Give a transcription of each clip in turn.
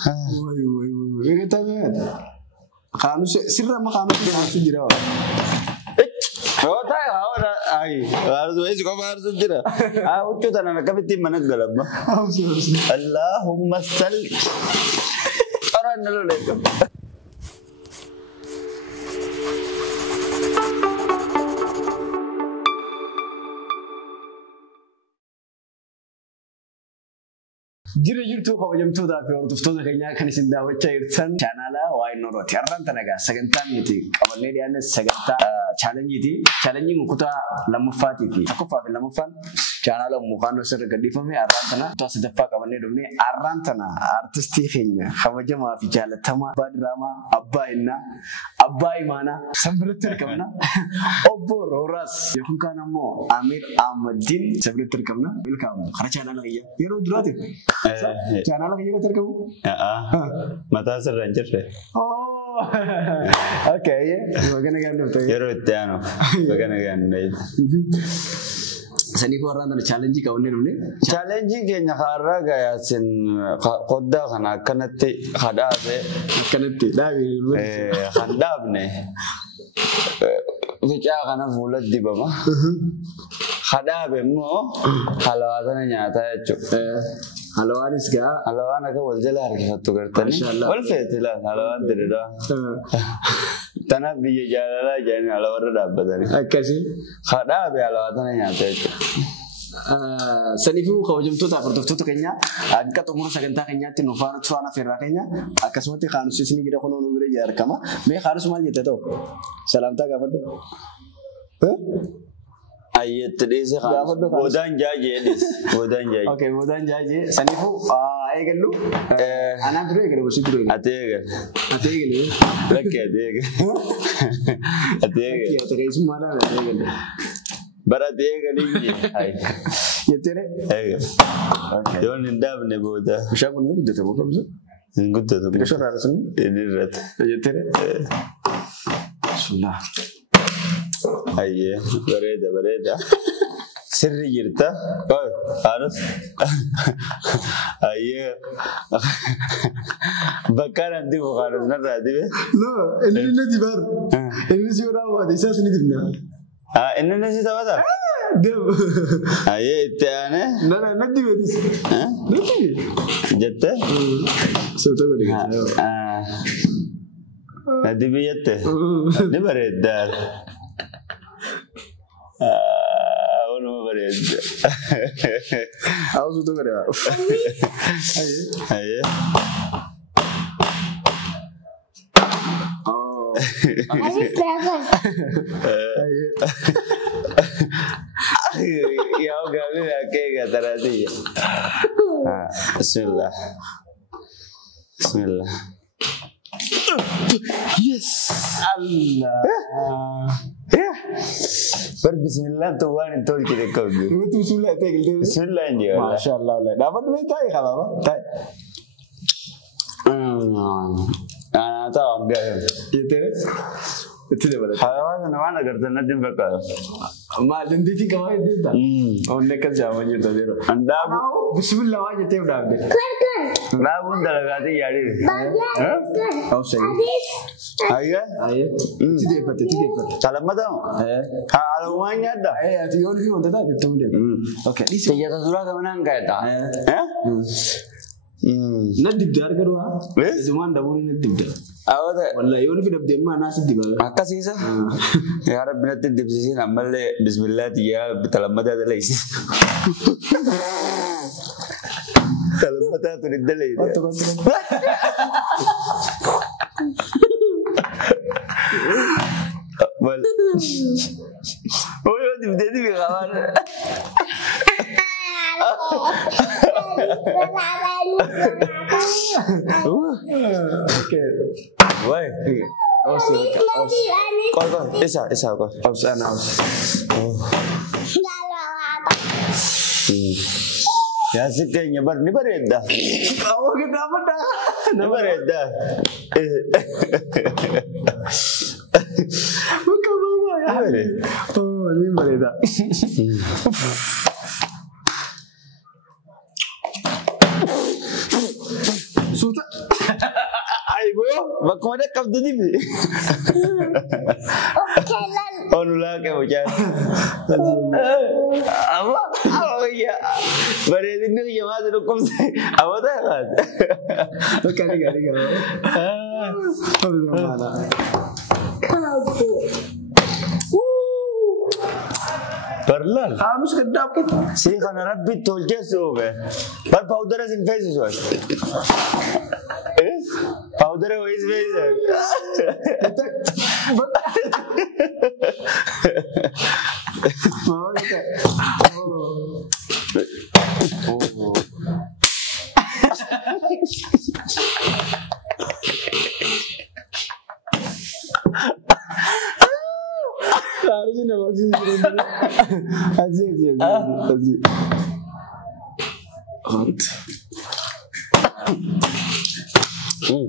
Woi, kita kan. Kamu sirra makamu harus jira. Oh tayo ay harus jira. Ucu tanah kabiti mana galab. Allahumma salli. Orang dulu deh. Jira jirtu kabajamtoota fi hordoftoota keenyaa kan isin daawwachaa jirtan chaanala waa'ee Nooroti. Har'aan tanagaa sagantaan miti qabannee dhiyaanne sagantaa chaalenjiiti. Chaalenjiin kutaa lammaffaati fi tokkoffaa fi lammaffaan chaanala mukaanoo sirra gadhiifame har'aan tana kutaa sadaffaa qabannee dhufne har'aan tana artistii keenya kabajamaa fi jaallatamaa abbaa diraamaa abbaa innaa abbaa imaanaa sanbiratti argamna. Obbo Rooraas yookiin kaan ammoo Amir Ahmadiin sanbiratti argamna. Welcome kara chaanala kiyya yeroo duraati. Channel kayaknya terkamu? Mata sering cerita. Oh, oke ya. Bagaimana kan tuh? Ya rutiano. Bagaimana? Seni orang tuh challenge kau nih dulu. Challenge kayaknya karena kayak sin koda karena kanati kada se. Kanati, tapi. Kada nih. Bicara karena bulat di bawah. Kada bemo. Kalau ada nyata ya cuk. Halo Anis ga? Halo anak aku waljala harus satu kertas. Walfetilah halo tidak. Tanah biaya jalan jangan halo orang dapat tadi. Kasih. Kada be halo tanah nyata itu. Senifu kau jam tu tak bertutur kayaknya. Angkat umur sekitar kayaknya tinu fana tuana ferra kayaknya. Akasmati kan sini kita kono nunggu jar kama. Me harus mal gitu tuh. Salam tak apa tuh? Ayat tadi sih kan. Bodan jaje dis. Bodan jaje. Oke, bodan jaje. Sanifu, ayat lu. Anak dulu ya, masih dulu. Ate kan. Ate kan ya. Lagi ate kan. Ate kan. Ya terus semua ada ate kan. Barat ate kan ini. Ay. Ya tere. Ay. Oke. Jangan indah bener boda. Siapa nih udah tahu belum sih? Enggak tahu. Besok harus ini rat. Ya tere. Sudah. Aye, bereda. Sirri jirta, harus. Aye, bakar nanti bukan harus nanti. No, Indonesia baru. Indonesia orang apa? Desa sini dimana? Indonesia apa tak? Dem. Aye, itu aneh. Nanti betis. Nanti. Jatuh? Sudah kau dengar. Nanti biar Ini bereda. Ono bereda. Aku sudah kerja. Ayo. Oh. Habis berapa? Ya enggak bisa kayak terasi. Bismillah. Bismillah. Yes. Allah. Ya. Berbismillah Tuhan itu kita kau. Itu sulit tegel. Bismillah dia. Masya Allah. Dapat duit tak ya kalau tak? Tahu enggak? Itu dia boleh. Hawan mana kerja nanti bakal. Malin di tiga orang itu tak? Oh nekal jaman itu tadi. Anda Bismillah aja tiap dah. Lawan dalagati yari. Oh saya. Ayah. Tidak dapat. Salam madam. Kalau uangnya ada. Itu yang lebih mudah betul deh. Oke. Senjata surah kemenang kayak tak? Nanti dar kerua. Cuma anda boleh nanti dar. Awak tak? Wallahi yang lebih dapat mana sih di bawah. Maka sih sah. Ya harap nanti di sini nama le Bismillah dia dalam mata ada lagi. Dalam mata tu di dalam. Bal. Oh ya di kawan. Oke. Woi. Kau. Isa kau. Aus. Ya sih kayaknya ini bereda. Oh kenapa dah? Ini bereda. Bukan bawa ya. Oh ini bereda. Sudah. Aibo, bakkuma dhaqqabdu dibi. Onulaa kee hojjaa. Amma ya bareedinni biyya maata dhukkubse hawwata yaaqaate. Gaarii. Barlaal. Harus kedap. Si kana rabbi tolchee soobe. Bar powdera sin feesisu as. Powdera wayis feesisu. Harusnya nama sih Aziz.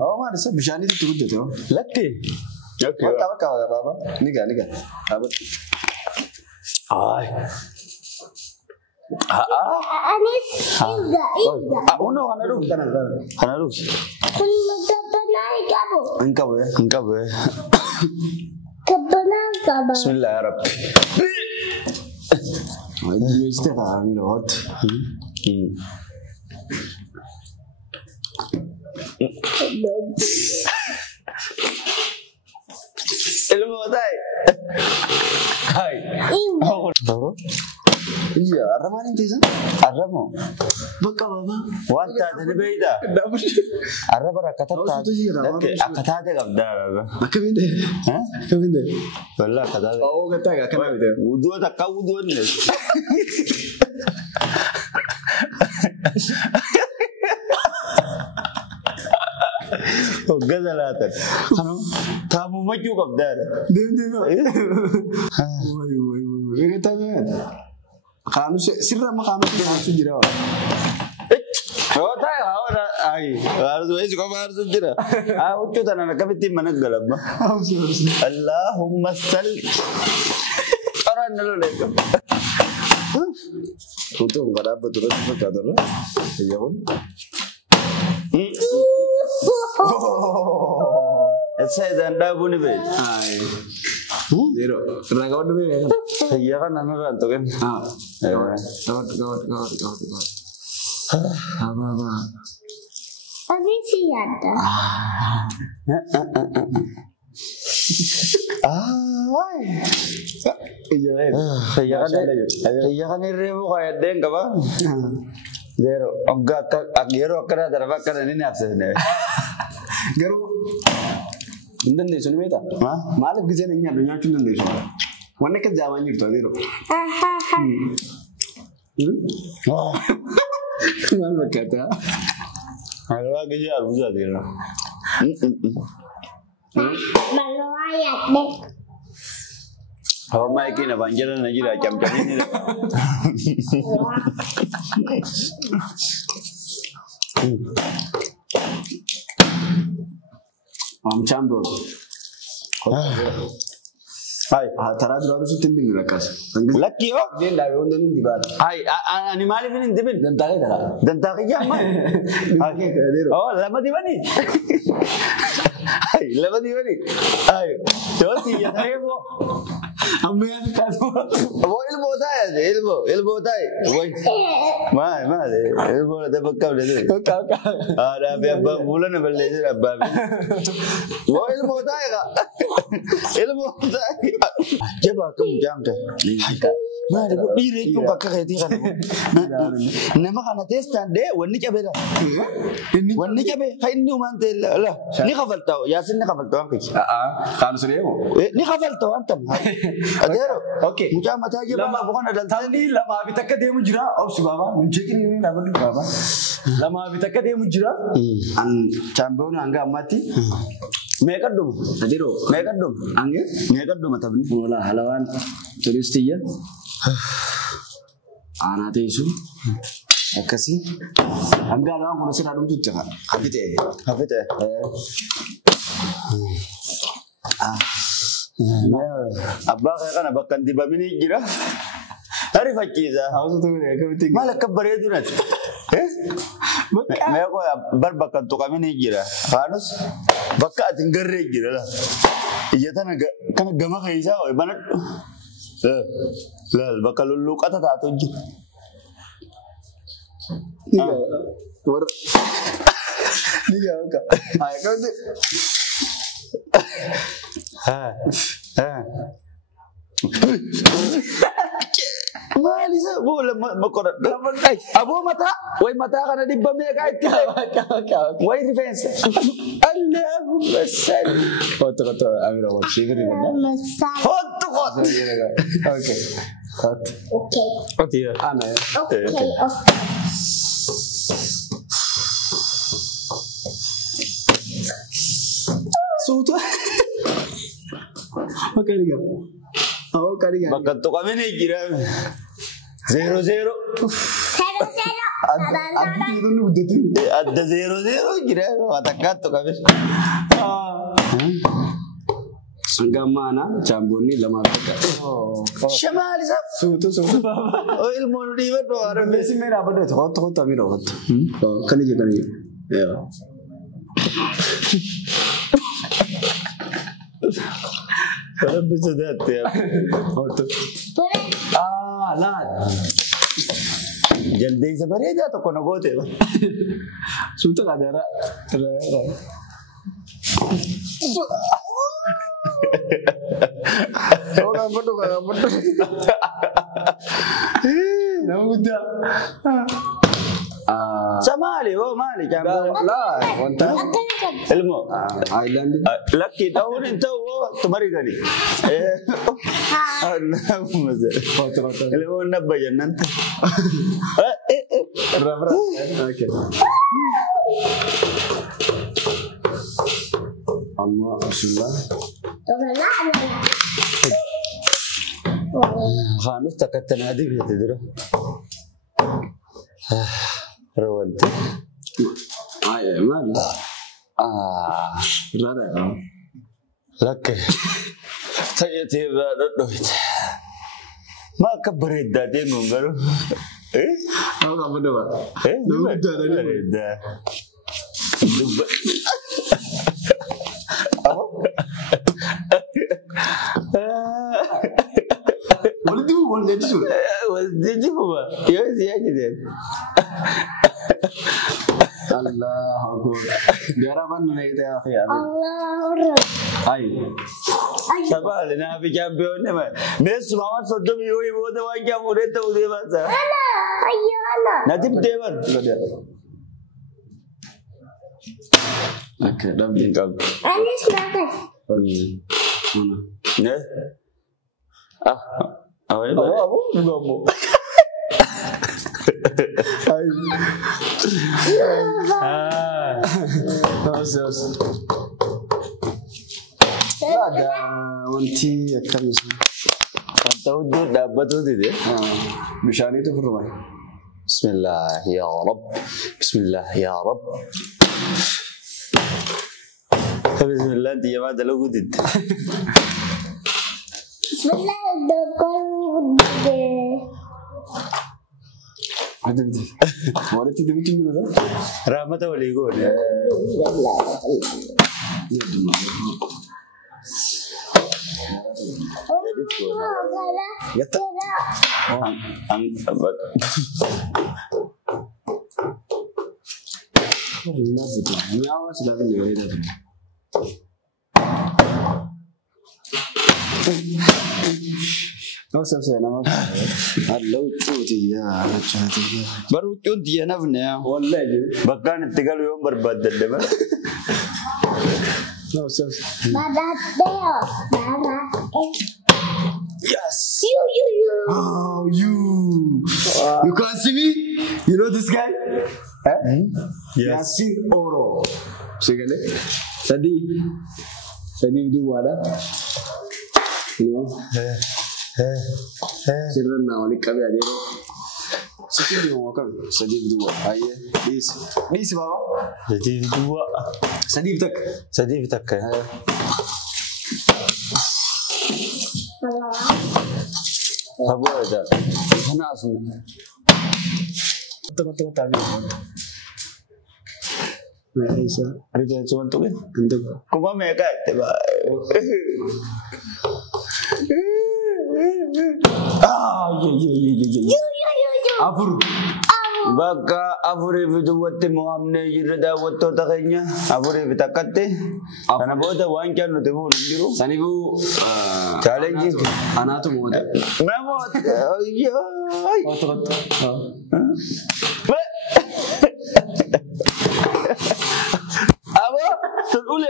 Oh, mana sih bisa ini turun jadi? Lagi. Oke. Kau apa? Nika. Apa? Ay. Anis enggak. Uno kana lu. Kun magtatanay ka po. Engkau ya. Kabanang ka ba? Bismillahirrahmanirrahim. Ini mesti kami lot. Ilmu tay. Hai. Ibu. Iya, arah ini sih? Aramo. Bakal apa? Wanta tani beida. Arra bara katata. Oke, akatate gabdara. Makaminde. Hah? Makaminde. Walla katate. Oh, kata gak kenal itu. Wudu takka wudu ne. Oh, gazalatan. Kanu tamu maju gabdara. Woi. Ini kata kan. Kanu sirra makanu langsung jira. Oh, tayo ahora ay. Harus wes ko harus jira. Ucu tanana kabiti managgalab ba. Allahumma sall. Aran nalo leto. Tuh enggak dapat terus berkata lo. Iya kan? Saya danda buni be. Hai. Zero. Pernah kau dulu ya? Iya kan nana tuh kan. Kawat. Apa? Anis siyata. Iya kan irimu kayak deng kaba. Zero. Enggak agero akara darabak kan ini absen ne. Garo. Indan deh sunih meta. Malah bisa nih dunia cuma deh. Mana kerjaan itu zero. Mana berkata? Kalau lagi ya bisa dia. Malayat deh. Kalau mai kina banjalan aja lah jam-jam ini. Campur. Hai, taras harus timbing lekas. laki oh. Dia dah onda ni di bar. Hai, animal ini dibin. Dan tak ada. Dan tak kaya mah. Oh, lama di mana? Hai, lama di mana? Hai, coba ya saya mo. Ambil kan. Oh, ilmu saya aja, ilmu saya. Woi, mana, ilmu ada bekal deh. Kau. Ada apa bulan apa lagi apa? Oh, ilmu saya kak. Ilmu saya. Coba kamu jangan. Nah, dia diri itu pakai kayak itu kan. Nama kan tes tanda, warna cabe lah. Warna cabe, kain ini mantel lah. Ni kafal tahu, Yasin ni kafal tahu angkis. Kan sudah mo. Ni kafal tahu antam. Adero. Oke. Muka mata aja bang, bukan ada Tadi lama bitakka dia mujra. Oh subaba, mencekin ini dapat berapa? Lama bitakka dia mujra. An campur angga mati. Mereka dong, adero. Mereka dong, angge. Mereka dong mata bini. Mula halawan tulis dia. Anak itu, kasih. Angga lah, mau nasi radum tu cakap. Apa teh? Abah kan abah kan tiba bini gira. Hari fakir dah. Aku tu ni, aku betul. Malah kabar itu nanti. Mee ko bar bakka tuqame ni jira. Kanus bakka ati garree jira la. Ija tana kana gama keessa oo bana. Lal bakka lulluqata taatu jira. Iya, enggak. Ayo kau tu. Mali sa bola makorat. Abo mata, way mata kana di ba me kahit way defense. Allahumma salli. Foto Amir awak sihir ni mana? Masak. Hot. Oke. Oke. Oh dia. Aneh. Oke. Suatu. Oke dia. Oh kali kan. Bakka tuqame ni jira. 0-0. Zero. Adi itu nu udah tu. Ada 0-0 jira. Matakat tuqame. Hanggang mana Jamboni lama dekat. Oh. Shamali sa. Suatu. Oh ilmu di ba to Orang besi merah apa tu? Hot Amir awak. Oh kali je. Ya. Orang bisa dat ya. Hot. Lat. Jalding sa bare ja to kono gote ba. Suatu kadara. Orang betul. Namudah. Samali oh mali jambo. Lah, kontak. Ilmu. Island. Laki tahun itu tumari kali. Allahumma salli. Foto. Ilmu nabayan nanti. Raba. Okey. Allah Bismillah. Khanus takatan adi gitu dulu. Rawat. Ayah mana? Rada. Laki. Saya tidak doit. Maka berita dia ngunggaru. Tahu apa tu pak? Berita. Boleh jadi sur. Jadi apa? Ya sih aja deh. Allah Akbar. Biar apa nih kita ya? Allah. Ayo. Siapa le na api champion ne mai. Me sumawan soddo mi hoyi wo de wajja mure to ude basa. Ayo ana. Natip dewan. Okey, dah bingkang. Anis makan. Mana? Ne? Awalnya Apa juga mau. Terus. Ada wanti akan tahu tu dapat tu dia. Bisa itu berapa? Bismillah ya Rabb. Bismillah ya Rabb. Bismillah dia mah dalam gudit. Bismillah dokor gede. Ada betul. Mau itu betul juga. Rahmat wali go ne. Gata. Ang abad. Nah betul. Ini awas sudah beli itu. Oh saya nama. Halo tu dia. Baru tu dia na bne. Wallah je. Bahkan tiga lu berbad deh bar. No saya. Barat deo. Barat. Yes. You. Oh you. You can't see me. You know this guy? Yes. Yasin Oro. Sekali. Tadi itu ada. You know. Sirran na wali kabe ade. Sikit dia makan. Sadif dua. Ayah. Dis baba. Jadi dua. Sadif tak. Sadif tak kan. Apa ada? Sana asal. Tengok tadi. Bisa. Rifeensa wantu kan? Untuk. Kuma meeqa itti ba'a? Afur. Bakka afuriif duwwatti mo'amnee jirra daawwattoota keenya afuriif takkatti kana booda waan kan nuti fuudhu hin jiru. Saniifuu Challenge anaatu moote. namoota abo sun ule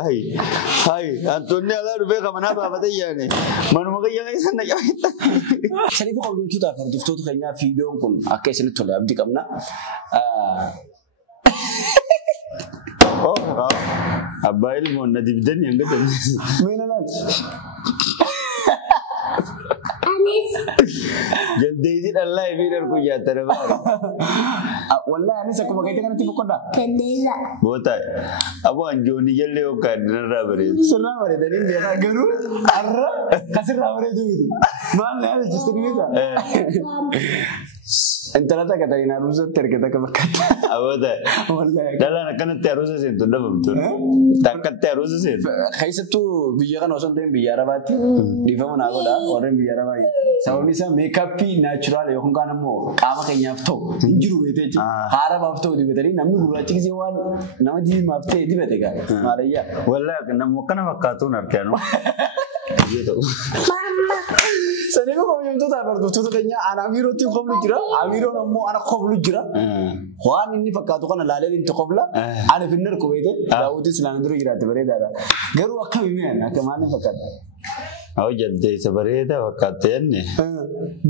hai Antonni ala dhufee kamana baafatee yaane manuma kiyya keessa na qabata. Saniifuu qabdumtuudhaaf hordoftoota keenyaa viidiyoon kun akka isinitti tole abdii qabna. Abbaa ilmoon na dibdanii hanga dandeessu. Meena laati. Anis. Jaldeessi dhallaa fi darbu jaattara baara. Wallahi anis akkuma keetii kanatti boqodhaa. Pendela. Boota aboo anjoonii jallee yookaan dinarraa bareedu. Sirraa bareedanii beekaa garuu har'a kasirraa bareedu miti. Maal yaada jechuun beekaa? Intalata Katarina Russo terkita ke bakata. Aboota Wallahi. dhalaan akkanatti haruusa seentu dhabamtu. Takkatti haruusa seentu. Keessattuu biyya kana osoo hin ta'in biyya Arabaatti dhiifama naa godha warreen biyya Arabaa. Sababni isaa meekaappii naachuraal yookaan immoo qaama keenyaaf ta'u hin jiru beekte jechuudha. Haarabaaf ta'u dibatanii namni gurraachi gisee waan nama diimaaf ta'e dibate gaara. Maalayyaa. Wallaahi nama kana fakkaatuun argaanu. Mama. Saniifuu qabamtoota hordoftoota keenya ana Amiirootti qoblu jira. Amiiroon ammoo ana qoblu jira. Waan inni fakkaatu kana laalee itti qobla. Ana finnar qubeete daawwitiin silaan dura jiraate bareedaadha. Garuu akka mimeen akka maaliin fakkaata? Hawwa jaldeessa bareeda fakkaate jenne.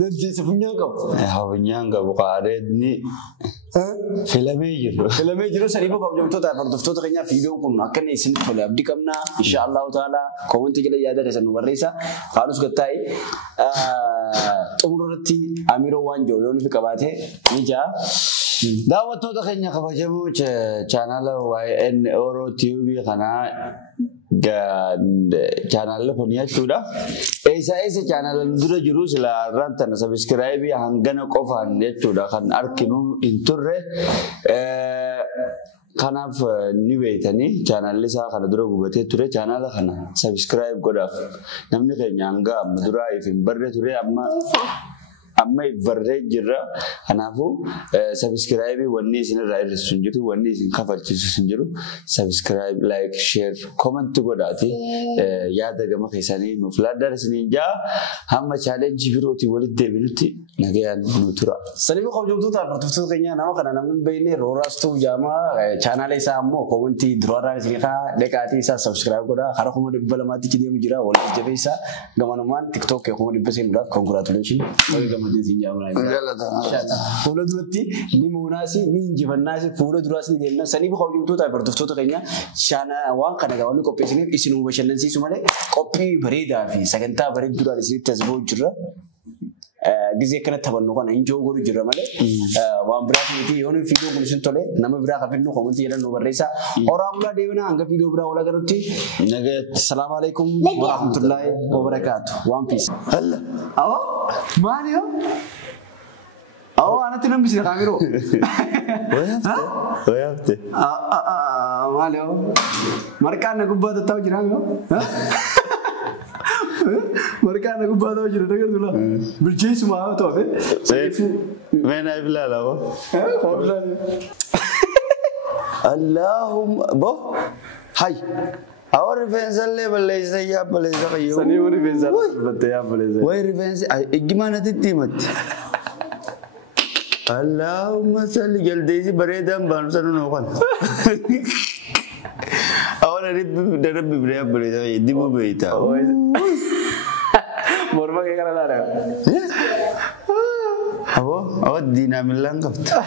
Jaldeessa funyaan qabu. Funyaan qabu qaareedni filamee jiru. Filamee jiru saniifuu qabamtoota hordoftoota keenya viidiyoon kun akka inni isin tole abdii qabna. Inshaallah ta'ala koomenti jala yaada keessan nu barreessa. Kaanus gattaa'e xumurratti Amiiroo waan jiru yoo nufi qabaate ni jaa. Daawwattoota keenya kabajamoo chaanala YN Oro TV kanaa chaanala kun jechuudha. Eessa chaanala dura jiru sila irraan sabiskiraayibii hangana qofaan jechuudha kan arginu hin turre. Kanaaf ni beektanii chaanalli isaa kana dura gubatee ture chaanala kana sabiskiraayib godhaaf namni keenya hanga amma duraa hin barre ture amma barree jirra. Kanaafuu sabiskiraayibii wanni isinirraa hir'isu hin jiru wanni isin kafalchiisu hin jiru. Sabiskiraayib, laayik, sheer, koomentii godhaati yaada gama keessanii nuuf laaddaa isiniin jaa hamma chaalenjii birootii walitti deebinutti nagayaan nu tura. Saniifuu qabamtoota hordoftoota keenya nama kana namni hin beekne rooraastuu jaamaa chaanala isaa ammoo koomentii duraarraa isinii kaa dheqaatii isaa sabiskiraayib godhaa hara 200 deemu jira waliin jabeessaa gamanumaan tiktook 100 konkolaatuleeshin fuula duratti ni muunaasi ni injifannaasi fuula duraas ni deemna saniifuu qabamtoota hordoftoota keenya waan kana gabaabni qopheessiniif isinuu bashannansiisu malee qophii bareedaa fi sagantaa bareedduudhaan isinitti as ba'u jirra. Gizee kanatti taphannu kana injoo godhu jirra malee waan biraati miti yoo nuyi viidiyoo kun isin tole nama biraa kafinnu koomentii jedhan nu barreessa. Horaa bulaa deebina hanga viidiyoo biraa wal agarrutti nagaatti. Salaamu alaikum wa rahmatullahi wa barakaatu. One piece. Awo maali yoo? Awo anatti namni si kaamiro. Wayafte. Maali yoo? Marqaan na gubbaa tattaa'u jira yoo? Markaan aku bawa tahu jadi kan dulu. Berjaya semua tu apa? Mana ibadah lah. Allahumma boh. Hai. Awak referensi level lagi ya boleh saya. Sani mau referensi betul ya boleh saya. Wah referensi. Gimana tadi mat? Allahumma salli jaldeesi bareedaan baansa nu noqon. Awak dari bibiraya boleh saya di mobil itu. Morma kayak kana lara. Awak dinamil lang kapta.